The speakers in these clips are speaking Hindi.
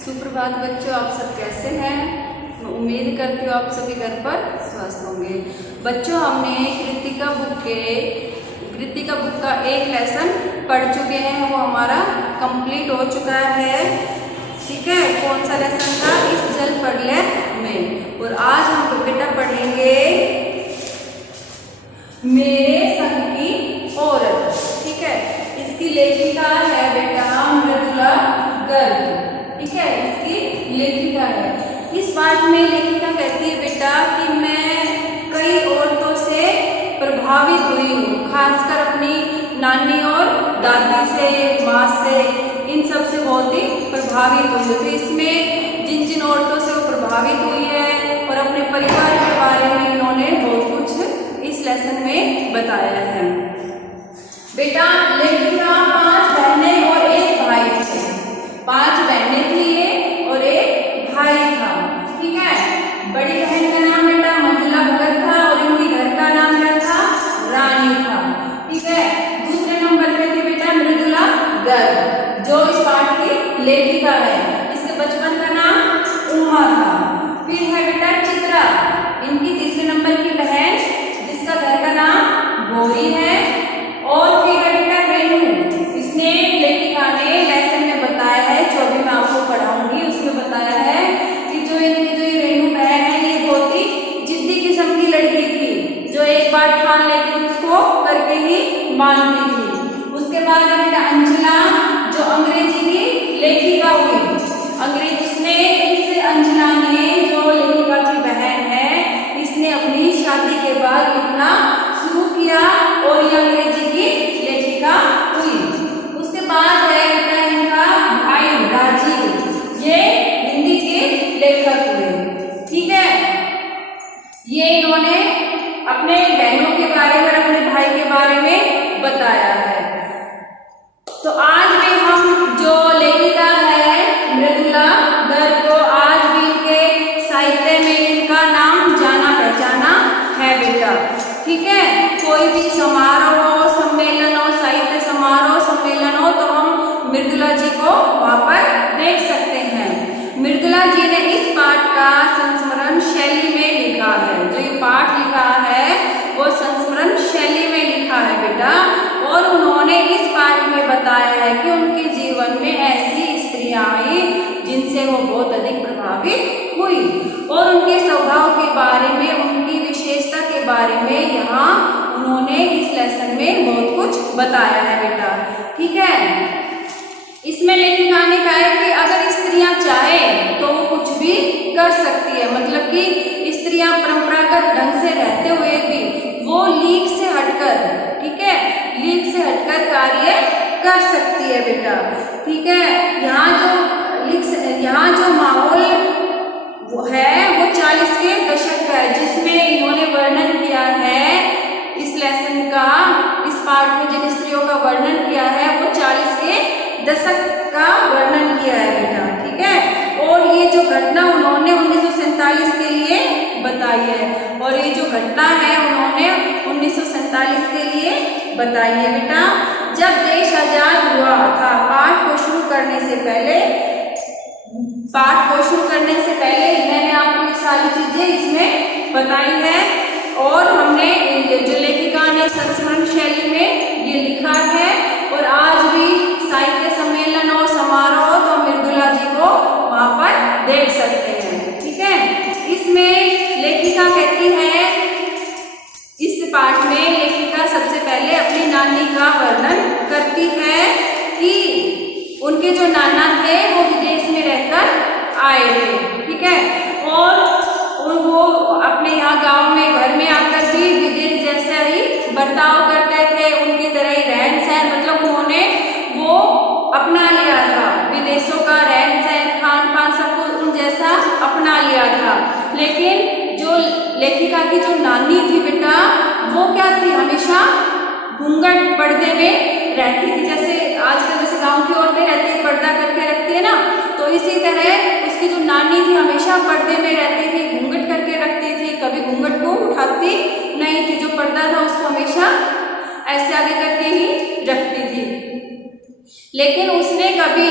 सुप्रभात बच्चों, आप सब कैसे हैं। मैं उम्मीद करती हूँ आप सभी घर पर स्वस्थ होंगे। बच्चों, हमने कृतिका बुक का एक लेसन पढ़ चुके हैं, वो हमारा कंप्लीट हो चुका है। ठीक है, कौन सा लेसन था? इस जल प्रलय में। और आज हम बेटा पढ़ेंगे मेरे संग की औरत। ठीक है, इसकी लेखिका है बेटा मृदुला गर्ग। ठीक है, इसकी लेखिका है। इस पाठ में लेखिका कहती है बेटा कि मैं कई औरतों से प्रभावित हुई हूँ, खासकर अपनी नानी और दादी से, माँ से, इन सब से बहुत ही प्रभावित हुई। तो इसमें जिन जिन औरतों से वो प्रभावित हुई है और अपने परिवार के बारे में इन्होंने बहुत कुछ इस लेसन में बताया है। बेटा, लेखिका 5 बहनें और एक भाई थे। 5 बहनें थी ये और एक भाई था। ठीक है, बड़ी बहन का नाम बेटा मंजुला भगत था और इनके घर का नाम क्या था? रानी था। ठीक है, दूसरे नंबर पे थी बेटा मृदुला गर्ग, जो इस पाठ की लेखिका है। इसके बचपन का नाम उमा था। फिर है बेटा चित्रा, इनकी तीसरे नंबर की बहन, जिसका घर का नाम गौरी है। और फिर है बेटा रेणु, इसने लेखिका ने लेसन में बताया है, जो अभी मैं आपको पढ़ाऊंगी उसमें बताया है कि जो रेणु बहन है ये बहुत ही जिद्दी किस्म की लड़की थी, जो एक बार ठान लेती थी उसको करके ही मानती थी। उसके बाद है बेटा अंजना, जो अंग्रेजी की लेखिका हुई। इस अंजना ने, जो लेखिका की बहन है, इसने अपनी शादी के बाद लिखना शुरू किया और ये अंग्रेजी की लेखिका हुई। उसके बाद है बेटा इनका भाई राजीव, ये हिंदी के लेखक हुए। ठीक है, ये इन्होंने अपने बहनों के बारे में, अपने भाई के बारे में बताया है। तो आज भी हम जो लेखिका है मृदुला गर्ग को, आज भी इनके साहित्य में इनका नाम जाना पहचाना है बेटा। ठीक है, कोई भी समारोह हो, सम्मेलन हो, साहित्य समारोह सम्मेलन हो, तो हम मृदुला जी को वहां पर देख सकते हैं। मृदुला जी ने इस पाठ का संस्मरण शैली में लिखा है। जो ये पाठ लिखा है वो संस्मरण शैली में लिखा है बेटा। और उन्होंने इस पाठ में बताया है कि उनके जीवन में ऐसी स्त्रियां आई जिनसे वो बहुत अधिक प्रभावित हुई, और उनके स्वभाव के बारे में, उनकी विशेषता के बारे में यहाँ उन्होंने इस लेसन में बहुत कुछ बताया है बेटा। ठीक है, इसमें लेखिका ने कहा है कि अगर स्त्रियां चाहे तो वो कुछ भी कर सकती है। मतलब कि स्त्रियां परंपरागत ढंग से रहते हुए भी वो लीक से हटकर, ठीक है, लीक से हटकर कार्य कर सकती है बेटा। ठीक है, यहाँ जो माहौल वो है वो 40 के दशक का है, जिसमें इन्होंने वर्णन किया है इस लेसन का, इस पाठ में जिन स्त्रियों का वर्णन किया है वो 40 के दशक का वर्णन किया है बेटा। ठीक है, और ये जो घटना उन्होंने 1947 के लिए बताई है, और ये जो घटना है उन्होंने 1947 के लिए बताई है बेटा। जब देश आजाद हुआ था, पाठ को शुरू करने से पहले मैंने आपको ये सारी चीजें इसमें बताई है, और हमने जो लेखिका ने संस्मरण शैली में ये लिखा है। और आज भी साहित्य सम्मेलन और समारोह हो तो मृदुला जी को वहां पर देख सकते हैं। ठीक है, इसमें लेखिका कहती है, इस पाठ में लेखिका सबसे पहले अपनी नानी का वर्णन करती है कि उनके जो नाना थे वो विदेश में रहकर आए थे। ठीक है, और वो अपने यहाँ गांव में, घर में आकर भी विदेश जैसा ही बर्ताव करते थे, उनकी तरह ही रहन सहन, मतलब उन्होंने वो अपना लिया था, विदेशों का रहन सहन, खान पान सब कुछ उन जैसा अपना लिया था। लेकिन जो लेखिका की जो नानी थी बेटा, वो क्या थी, हमेशा घूंघट पर्दे में रहती थी। जैसे आजकल जैसे गांव की औरतें रहती है, पर्दा करके रखती है ना, तो इसी तरह उसकी जो नानी थी हमेशा पर्दे में रहती थी, घूंघट करके रखती थी, कभी घूंघट को उठाती नहीं थी। जो पर्दा था उसको हमेशा ऐसे आगे करके ही रखती थी। लेकिन उसने कभी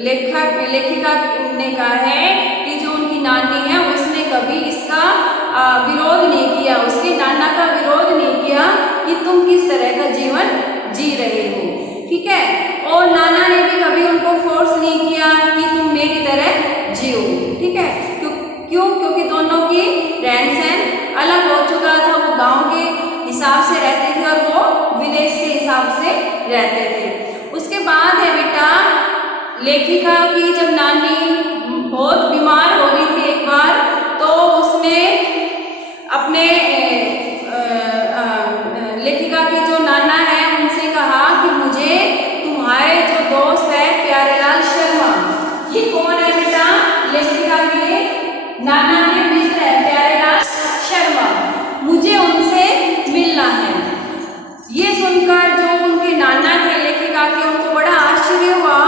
लेखिका ने कहा है कि जो उनकी नानी है उसने कभी इसका विरोध नहीं किया, उसके नाना का विरोध नहीं किया कि तुम किस तरह का जीवन जी रहे हो, ठीक है। और नाना ने भी कभी उनको फोर्स नहीं किया कि तुम मेरी तरह जियो, ठीक है। क्योंकि दोनों की रहन सहन अलग हो चुका था, वो गांव के हिसाब से रहते थे और वो विदेश के हिसाब से रहते थे। उसके बाद है बेटा, लेखिका की जब नानी बहुत बीमार हो गई थी एक बार, तो उसने अपने लेखिका के जो नाना है उनसे कहा कि मुझे तुम्हारे जो दोस्त है प्यारेलाल शर्मा, ये कौन है बेटा? लेखिका के नाना के मित्र है प्यारेलाल शर्मा, मुझे उनसे मिलना है। ये सुनकर जो उनके नाना थे लेखिका के, उनको बड़ा आश्चर्य हुआ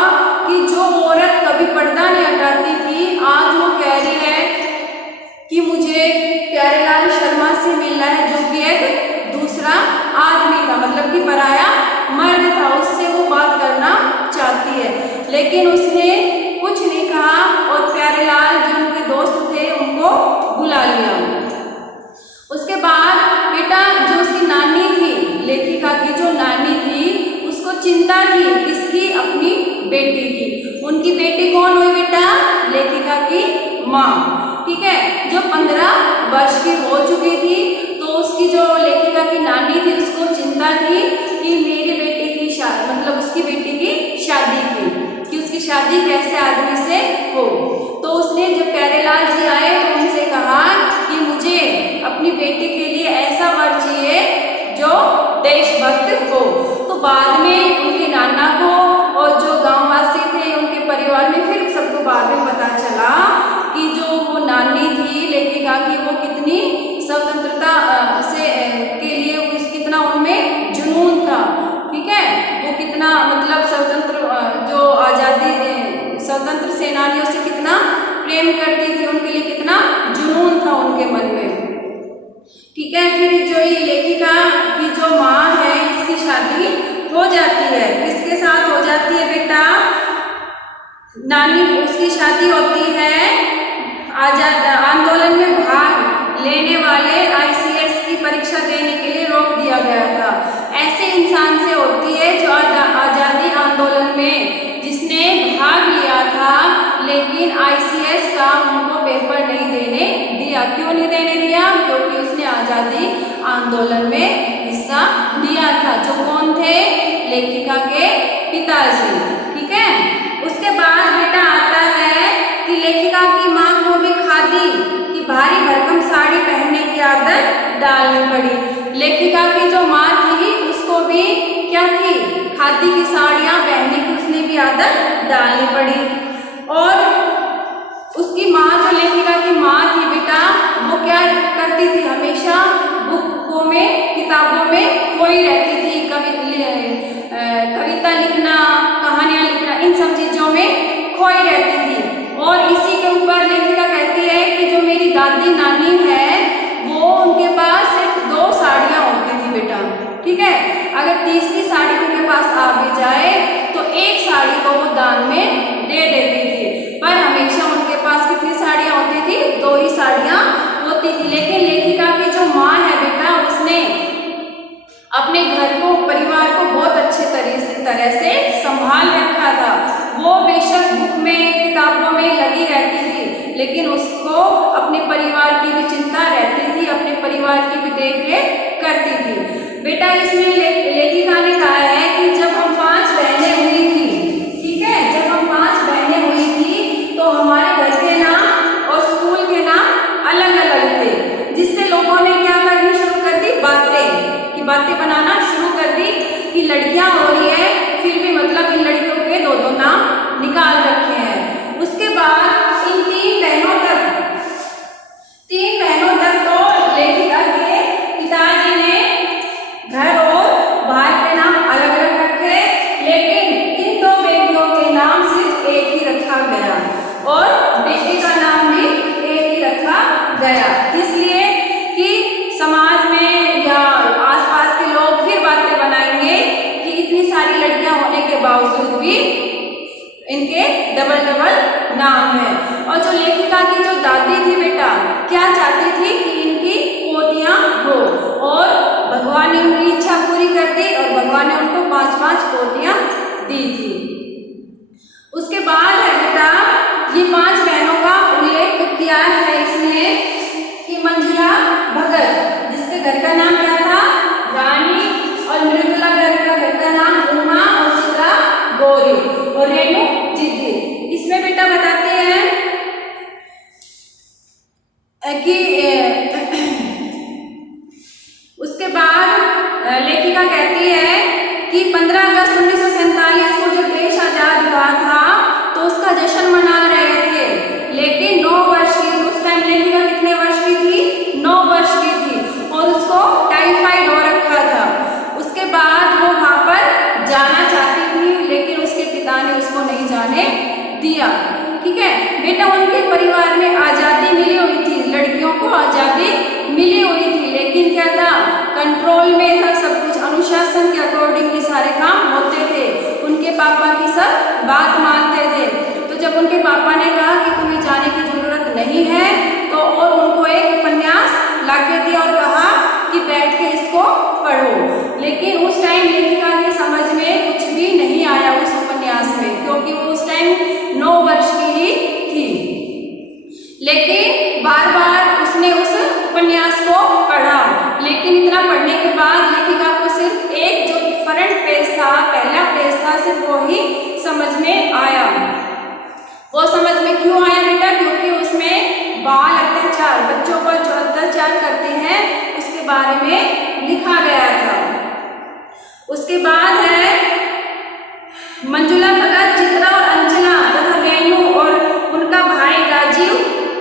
कि जो औरत कभी पर्दा नहीं हटाती थी, आज वो कह रही है कि मुझे प्यारेलाल शर्मा से मिलना है, जो कि एक दूसरा आदमी था, मतलब कि पराया मर्द था, उससे वो बात करना चाहती है। लेकिन उसने कुछ नहीं कहा और प्यारेलाल जो उनके दोस्त थे उनको बुला लिया। उसके बाद बेटा जो उसकी नानी थी, लेखिका की जो नानी थी, उसको चिंता थी किसकी? अपनी बेटी की। उनकी बेटी कौन हुई बेटा? लेखिका की माँ, ठीक है, जो 15 वर्ष की हो चुकी थी। तो उसकी जो लेखिका की नानी थी उसको चिंता थी कि मेरी बेटी की शादी, मतलब उसकी बेटी की शादी थी कि उसकी शादी कैसे आदमी से हो। तो उसने जब प्यारेलाल जी आए तो उनसे कहा कि मुझे अपनी बेटी के लिए ऐसा वर चाहिए जो देशभक्त हो। तो बाद में उनके नाना को और जो गांववासी थे उनके परिवार में फिर सबको बाद में पता चला कि जो वो नानी थी लेखिका की, वो कितनी स्वतंत्रता से के लिए कितना उनमें जुनून था, ठीक है, वो कितना मतलब जो आज़ादी स्वतंत्र सेनानियों से कितना प्रेम करती थी, उनके लिए कितना जुनून था उनके मन में, ठीक है। फिर जो ये लेखिका की जो माँ है, इसकी शादी हो जाती है, किसके साथ हो जाती है बेटा? नानी, उसकी शादी होती है आजाद आंदोलन में भाग लेने वाले ICS की परीक्षा देने के लिए रोक दिया गया था। ऐसे इंसान से होती है जो आजादी आंदोलन में जिसने भाग लिया था, लेकिन ICS का उनको पेपर नहीं देने दिया। क्यों नहीं देने दिया? क्योंकि उसने आजादी आंदोलन में हिस्सा लिया था। जो कौन थे? लेखिका के पिताजी, ठीक है। उसके बाद बेटा आता है कि लेखिका की माँ को भी खादी की भारी भरकम साड़ी पहनने की आदत डालनी पड़ी। लेखिका की जो माँ थी उसको भी क्या थी? खादी की साड़ियाँ पहनने की उसने भी आदत डालनी पड़ी। और उसकी माँ, जो लेखिका की माँ थी बेटा, वो क्या करती थी? हमेशा बुकों में, किताबों में खोई रहती थी। कविता लिखना, कहानियाँ लिखना, इन सब चीज़ों में खोई रहती थी। और इसी के ऊपर लेखिका कहती है कि जो मेरी दादी नानी है, वो उनके पास सिर्फ 2 साड़ियाँ होती थी बेटा, ठीक है। अगर तीसरी साड़ी उनके पास आ भी जाए तो एक साड़ी को वो दान में दे देती थी, पर हमेशा उनके पास कितनी साड़ियाँ होती थी? 2 ही साड़ियाँ होती थी। लेकिन लेखिका की जो माँ है बेटा, उसने अपने घर को, परिवार को बहुत अच्छे तरह से संभाल रखा था। वो बेशक बुक में, किताबों में लगी रहती थी, लेकिन उसको अपने परिवार की भी चिंता रहती थी, अपने परिवार की भी देखरेख करती थी। बेटा इसमें लेखिका ने कहा है कि जब हम 5 बहनें हुई थी, ठीक है, जब हम 5 बहनें हुई थी तो हमारे घर के नाम और स्कूल के नाम अलग अलग थे, जिससे लोगों ने क्या करनी शुरू कर दी? बातें बनाना शुरू कर दी कि लड़कियां हो रही है, फिर भी मतलब इन लड़कियों के 2-2 नाम निकाल रखे हैं। उसके बाद इन 3 बहनों तक तो लेखिका के पिताजी ने घर और बाहर के नाम अलग अलग रखे, लेकिन डबल डबल नाम है। और जो लेखिका की जो दादी थी बेटा, क्या चाहती थी कि इनकी पोतियां हो, और भगवान ने उनकी इच्छा पूरी कर दी और भगवान ने उनको 5-5 पोतियां दी थी। उसके बाद है बेटा, ये 5 बहनों का उल्लेख किया है इसमें कि मंजुला भगत, जिसके घर का नाम क्या था, रानी, और मृदुला घर का नाम उमा, और चित्रा गौरी, और रेणु जिद्दी। इसमें बेटा बताते हैं कि उसके बाद लेखिका कहती है कि 15 अगस्त 1947 को जब देश आजाद हुआ था तो उसका जश्न मना रहे थे, लेकिन 9 वर्ष की थी उस टाइम। लेखिका कितने वर्ष की थी, 9 वर्ष की थी, और उसको टाइफाइड हो रखा था। उसके बाद वो वहां पर जाना चाहती थी, लेकिन उसके पिता ने उसको नहीं जाने दिया। ठीक है बेटा, उनके परिवार में आजादी मिली हुई थी, लड़कियों को आजादी मिली हुई थी, लेकिन क्या था, कंट्रोल में था सब कुछ, अनुशासन के अकॉर्डिंग ये सारे काम होते थे। उनके पापा की सब बात मानते थे। तो जब उनके पापा ने कहा कि तुम्हें जाने की जरूरत नहीं है, तो और उनको एक उपन्यास लाके दिया और कहा कि बैठ के इसको पढ़ो। लेकिन उस टाइम लेखिका के समझ में कुछ भी नहीं आया उस उपन्यास में, क्योंकि वो उस टाइम 9 वर्ष की ही थी। लेकिन बार बार उसने उस उपन्यास को पढ़ा, लेकिन इतना पढ़ने के बाद लेखिका को सिर्फ एक जो फ्रंट पेज था, पहला पेज था, सिर्फ वो ही समझ में आया। वो समझ में क्यों आया बेटा, क्योंकि उसमें बाल अत्याचार, बच्चों पर जो अत्याचार करते हैं उसके बारे में लिखा गया था। उसके बाद है मंजुला भगत, चित्रा और अंजना तथा रेणु और उनका भाई राजीव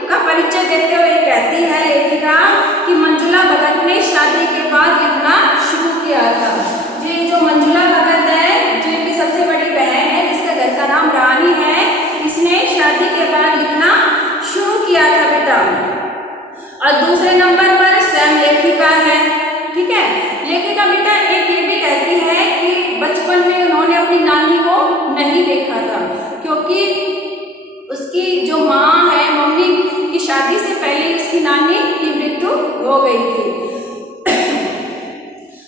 का परिचय देते हुए कहती है लेखिका कि मंजुला भगत ने शादी के बाद लिखना शुरू किया था। ये जो मंजुला भगत है, जो इनकी सबसे बड़ी बहन है, जिसका घर का नाम रानी है, इसने शादी के बाद लिखना शुरू किया था बेटा। और दूसरे नंबर पर स्वयं लेखिका है। ठीक है, लेखिका बेटा एक ये भी कहती है कि बचपन में उन्होंने अपनी नानी को नहीं देखा था, क्योंकि उसकी जो माँ है, मम्मी की शादी से पहले उसकी नानी की मृत्यु हो गई थी।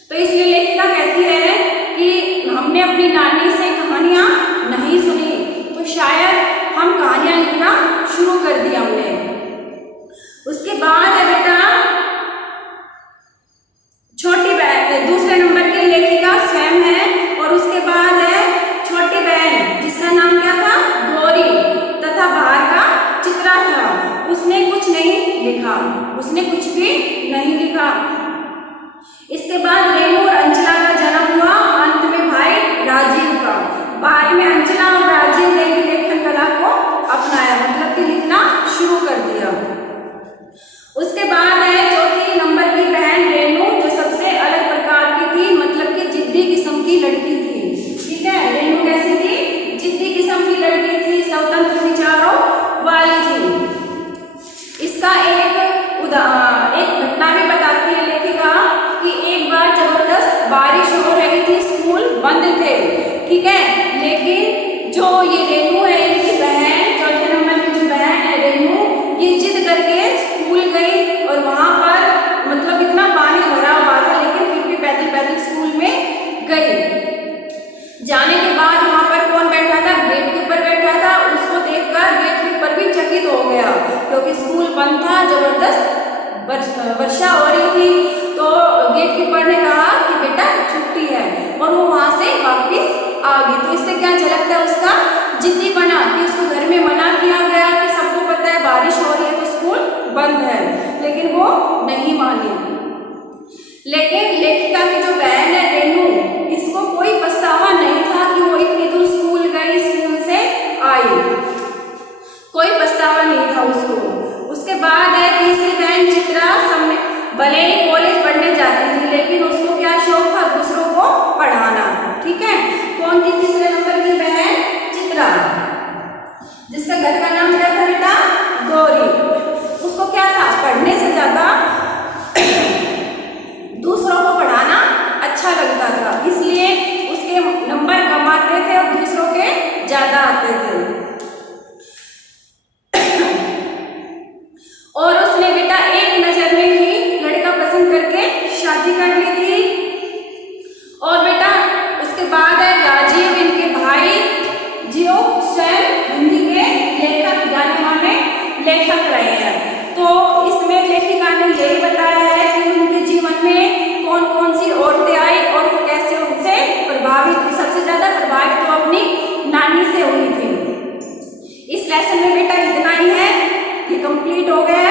तो इसलिए लेखिका कहती है कि हमने अपनी नानी से कहानियां नहीं सुनी, तो शायद हम कहानियां लिखना शुरू कर दिया हमने। उसके बाद है बेटा छोटी बहन, दूसरे नंबर की लेखिका स्वयं है, और उसके बाद है छोटी बहन जिसका नाम क्या था, गौरी, तथा बाहर का चित्रा था। उसने कुछ नहीं लिखा, उसने कुछ भी नहीं लिखा। इसके बाद रेणु और अंचला का जन्म हुआ, अंत में भाई राजीव का। बाद में अंचला और राजीव ने भी लेखन कला को अपनाया, मतलब कि लिखना शुरू कर दिया। उसके बाद है चौथी नंबर की बहन रेणु, जो सबसे अलग प्रकार की थी, मतलब कि जिद्दी किस्म की लड़की थी। ठीक है, रेणु कैसी थी, जिद्दी किस्म की लड़की थी, स्वतंत्र विचारों वाली थी। इसका एक घटना भी बताती है लेखिका कि एक बार जबरदस्त बारिश हो रही थी, स्कूल बंद थे। ठीक है, लेकिन जो ये रेणु है, इनकी बहन, चौथे नंबर की जो बहन है रेणु, ये जिद करके स्कूल गई, और वहां पर मतलब इतना पानी भरा हुआ था, लेकिन फिर भी पैदल पैदल स्कूल में गई। जाने के बाद वहां पर कौन बैठा था, गेट कीपर बैठा था। उसको देखकर गेट कीपर भी चकित हो गया, क्योंकि स्कूल बंद था, जबरदस्त वर्षा हो रही थी। तो गेट कीपर ने कहा कि बेटा छुट्टी है, और वो वहां से वापस आ गई। तो इससे क्या झलकता है उसका जिद्दी बना, कि उसको घर में मना किया गया कि सबको पता है बारिश हो रही है तो स्कूल बंद है, लेकिन वो नहीं मानी। लेकिन लेखिका की जो बहन है रेणु, इसको कोई पछतावा नहीं था कि वो इतनी दूर स्कूल गई, स्कूल से आई, कोई पछतावा नहीं था उसको। उसके बाद है तीसरी बहन चित्रा, भले ही कॉलेज पढ़ने जाती थी, लेकिन उसको क्या शौक था, दूसरों को पढ़ाना। ठीक है, कौन थी तीसरे नंबर की बहन, चित्रा, जिसका घर का नाम क्या था बेटा, गौरी। उसको क्या था, पढ़ने से ज्यादा दूसरों को पढ़ाना अच्छा लगता था, इसलिए उसके नंबर कम आते थे और दूसरों के ज्यादा आते थे। लेखक रहे हैं। तो इसमें लेखिका ने यही बताया है कि उनके जीवन में कौन कौन सी औरतें आई और वो कैसे उनसे प्रभावित हुई। सबसे ज्यादा प्रभावित तो अपनी नानी से हुई थी। इस लेसन में बेटा इतना ही है, ये कंप्लीट हो गया है।